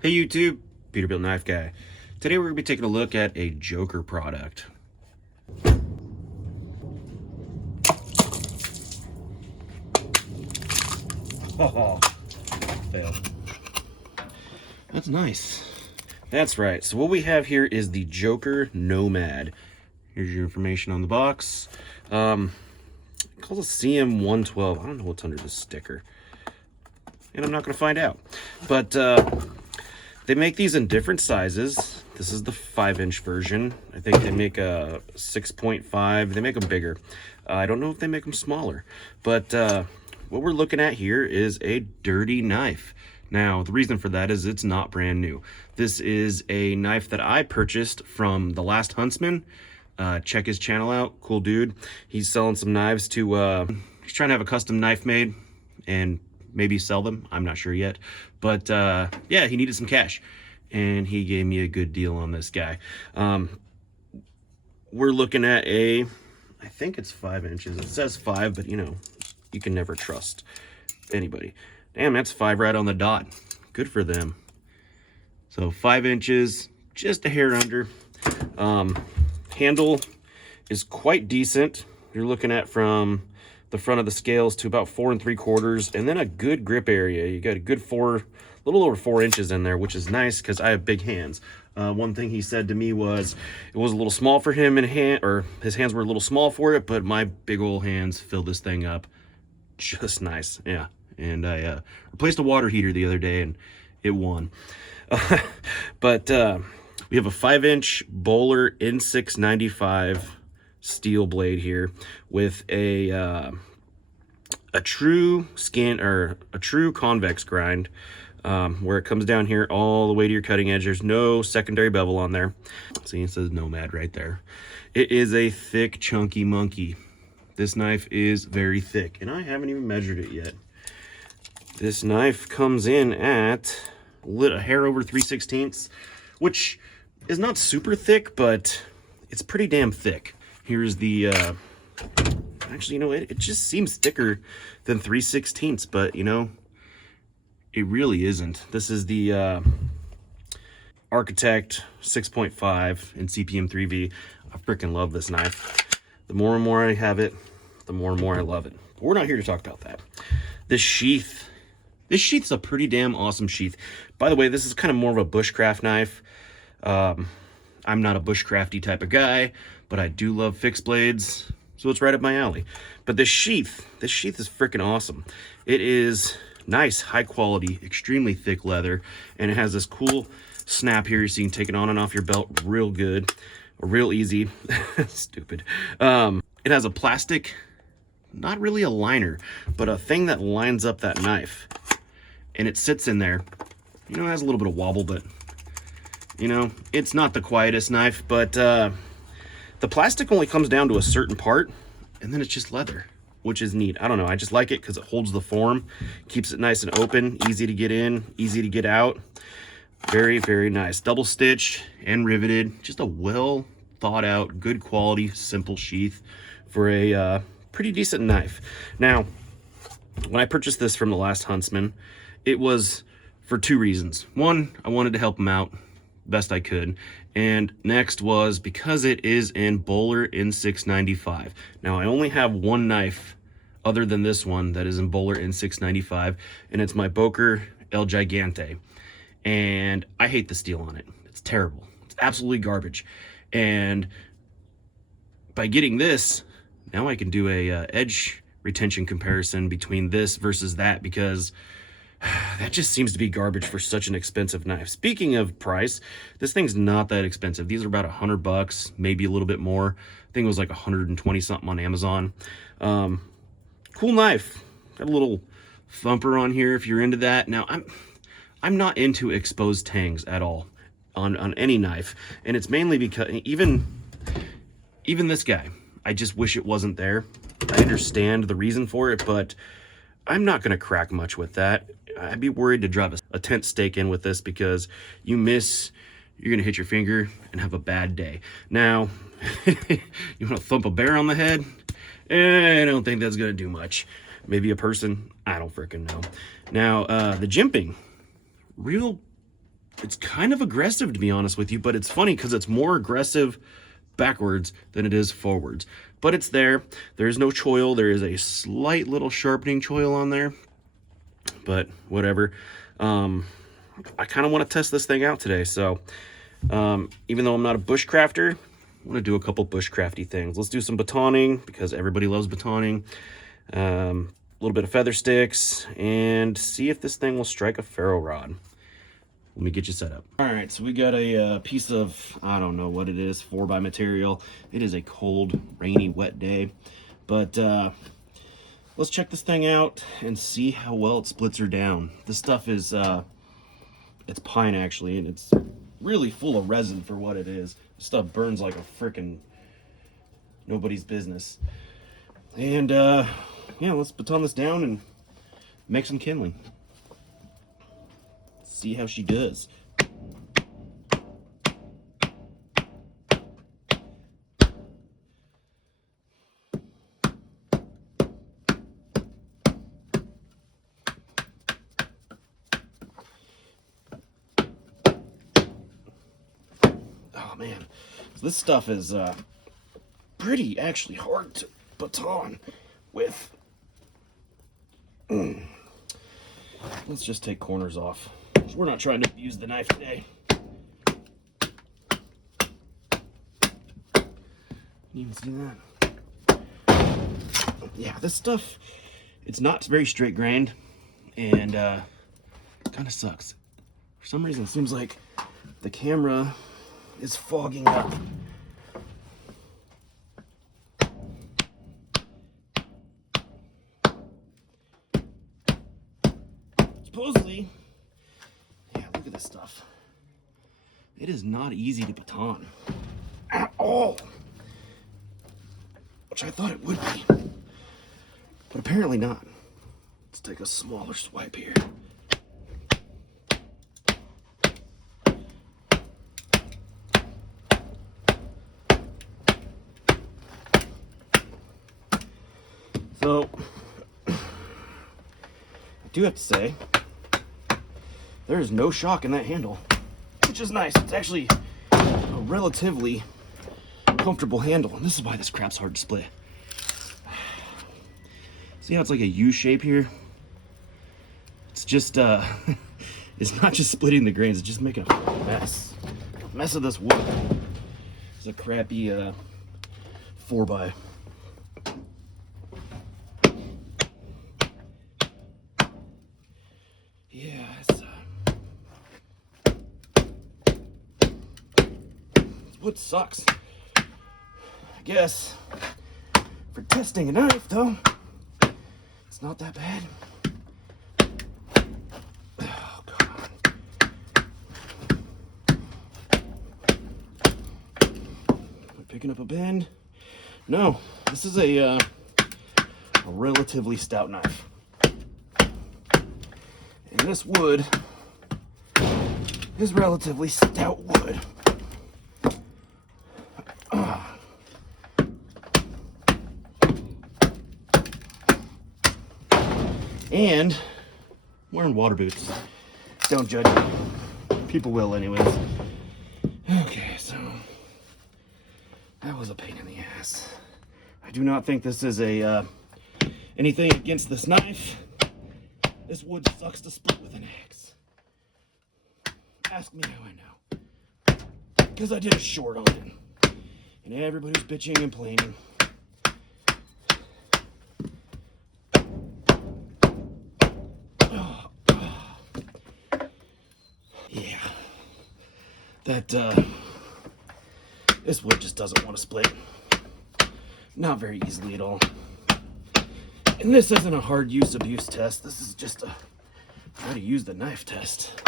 Hey YouTube, Peterbilt Knife Guy. Today we're going to be taking a look at a Joker product. Oh, fail. That's nice. That's right. So what we have here is the Joker Nomad. Here's your information on the box. It calls a CM112. I don't know what's under this sticker. And I'm not going to find out. But they make these in different sizes. This is the 5-inch version. I think they make a 6.5. They make them bigger. I don't know if they make them smaller. But what we're looking at here is a dirty knife. Now, the reason for that is it's not brand new. This is a knife that I purchased from The Last Huntsman. Check his channel out. Cool dude. He's selling some knives to... he's trying to have a custom knife made and maybe sell them. I'm not sure yet. But yeah, he needed some cash. And he gave me a good deal on this guy. We're looking at a... I think it's 5 inches. It says 5, but you know, you can never trust anybody. Damn, that's 5 right on the dot. Good for them. So 5 inches, just a hair under. Handle is quite decent. You're looking at from the front of the scales to about 4 3/4, and then a good grip area. You got a good little over 4 inches in there, which is nice because I have big hands. One thing he said to me was it was a little small for him or his hands were a little small for it, but my big old hands filled this thing up just nice. Yeah. And I replaced a water heater the other day, and it won. But we have a 5-inch Boller n695 steel blade here with a true convex grind, where it comes down here all the way to your cutting edge. There's no secondary bevel on there. See, it says Nomad right there. It is a thick, chunky monkey. This knife is very thick, and I haven't even measured it yet. This knife comes in at a hair over 3/16, which is not super thick, but it's pretty damn thick. Here's the, actually, you know, it just seems thicker than 3/16, but, you know, it really isn't. This is the Architect 6.5 in CPM 3V. I freaking love this knife. The more and more I have it, the more and more I love it. But we're not here to talk about that. This sheath's a pretty damn awesome sheath. By the way, this is kind of more of a bushcraft knife. I'm not a bushcrafty type of guy, but I do love fixed blades, so it's right up my alley. But this sheath is freaking awesome. It is nice, high quality, extremely thick leather, and it has this cool snap here so you can take it on and off your belt real good, or real easy. Stupid. It has a plastic, not really a liner, but a thing that lines up that knife. And it sits in there. You know, it has a little bit of wobble, but, you know, it's not the quietest knife. But the plastic only comes down to a certain part, and then it's just leather, which is neat. I don't know. I just like it because it holds the form, keeps it nice and open, easy to get in, easy to get out. Very, very nice. Double stitched and riveted. Just a well thought out, good quality, simple sheath for a pretty decent knife. Now, when I purchased this from The Last Huntsman, it was for 2 reasons. One, I wanted to help him out best I could. And next was because it is in Boller n695. Now, I only have one knife other than this one that is in Boller n695, and it's my Joker El Gigante. And I hate the steel on it. It's terrible. It's absolutely garbage. And by getting this, now I can do a edge retention comparison between this versus that, because that just seems to be garbage for such an expensive knife. Speaking of price, this thing's not that expensive. These are about $100, maybe a little bit more. I think it was like 120 something on Amazon. Cool knife. Got a little thumper on here if you're into that. Now, I'm not into exposed tangs at all on any knife, and it's mainly because even this guy, I just wish it wasn't there. I understand the reason for it, but I'm not going to crack much with that. I'd be worried to drive a tent stake in with this, because you're going to hit your finger and have a bad day. Now, you want to thump a bear on the head? I don't think that's going to do much. Maybe a person, I don't freaking know. Now, the jimping, real It's kind of aggressive, to be honest with you, but it's funny because it's more aggressive backwards than it is forwards. But it's there. There is no choil. There is a slight little sharpening choil on there, but whatever. I kind of want to test this thing out today, so even though I'm not a bushcrafter, I want to do a couple bushcrafty things. Let's do some batoning because everybody loves batoning. A little bit of feather sticks, and see if this thing will strike a ferro rod. Let me get you set up. All right, so we got a piece of, I don't know what it is, 4x material. It is a cold, rainy, wet day, but let's check this thing out and see how well it splits her down. This stuff is, it's pine actually, and it's really full of resin for what it is. This stuff burns like a frickin' nobody's business. And yeah, let's baton this down and make some kindling. See how she does. Oh man, so this stuff is pretty actually hard to baton with. Let's just take corners off. We're not trying to use the knife today. Can you even see that? Yeah, this stuff, it's not very straight grained, and kind of sucks. For some reason, it seems like the camera is fogging up. Supposedly, yeah, look at this stuff. It is not easy to baton at all, which I thought it would be, but apparently not. Let's take a smaller swipe here. So, I do have to say, there is no shock in that handle, which is nice. It's actually a relatively comfortable handle, and this is why this crap's hard to split. See how it's like a U shape here? It's just, it's not just splitting the grains, it's just making a mess. A mess of this wood. It's a crappy 4x. Yeah, it's, wood sucks. I guess for testing a knife, though, it's not that bad. Oh, God. We're picking up a bend. No, this is a relatively stout knife. And this wood is relatively stout wood. And I'm wearing water boots. Don't judge me. People will anyways. Okay, so that was a pain in the ass. I do not think this is a anything against this knife. This wood sucks to split with an axe. Ask me how I know. Because I did a short on it. And everybody's bitching and complaining. Yeah. That, this wood just doesn't want to split. Not very easily at all. And this isn't a hard use abuse test. This is just a how to use the knife test.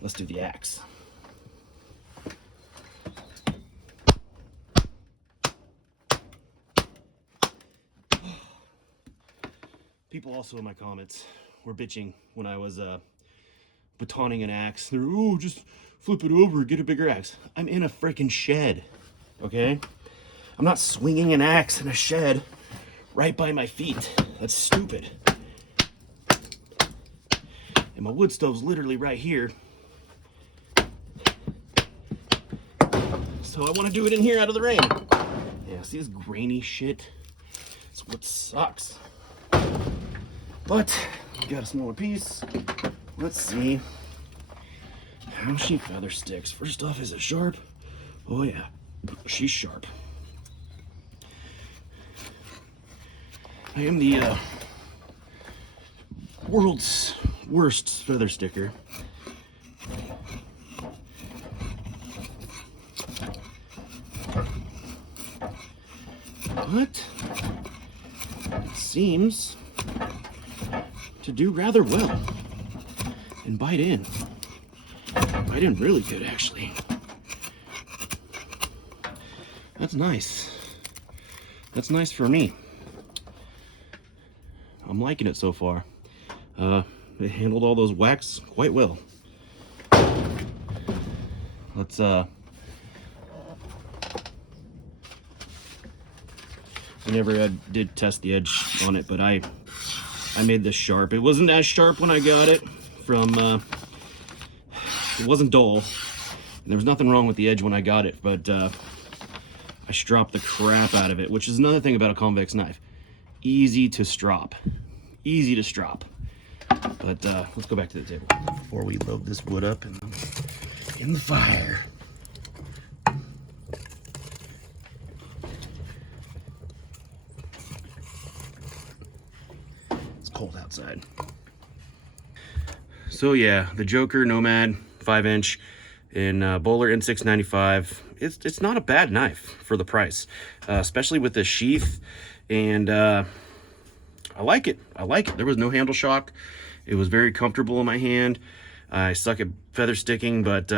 Let's do the axe. People also in my comments were bitching when I was batoning an axe. They're, oh, just flip it over, get a bigger axe. I'm in a freaking shed, okay? I'm not swinging an axe in a shed right by my feet. That's stupid. and my wood stove's literally right here. So I want to do it in here out of the rain. Yeah, see this grainy shit? It's what sucks. But got a smaller piece. Let's see how she feather sticks. First off, is it sharp? Oh yeah, she's sharp. I am the world's worst feather sticker. But it seems to do rather well and bite in. Bite in really good, actually. That's nice. That's nice for me. I'm liking it so far. It handled all those whacks quite well. Let's I never did test the edge on it, but I made this sharp. It wasn't as sharp when I got it from it wasn't dull, and there was nothing wrong with the edge when I got it, but I stropped the crap out of it, which is another thing about a convex knife. Easy to strop. Easy to strop. But let's go back to the table before we load this wood up in the fire. It's cold outside. So yeah, the Joker Nomad 5-inch in boller n695. It's not a bad knife for the price, especially with the sheath, and I like it. I like it. There was no handle shock. It was very comfortable in my hand. I suck at feather sticking, but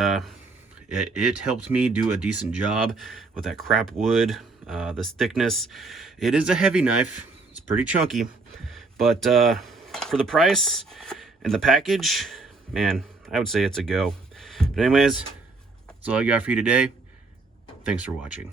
it helped me do a decent job with that crap wood, this thickness. It is a heavy knife. It's pretty chunky, but for the price and the package, man, I would say it's a go. But anyways, that's all I got for you today. Thanks for watching.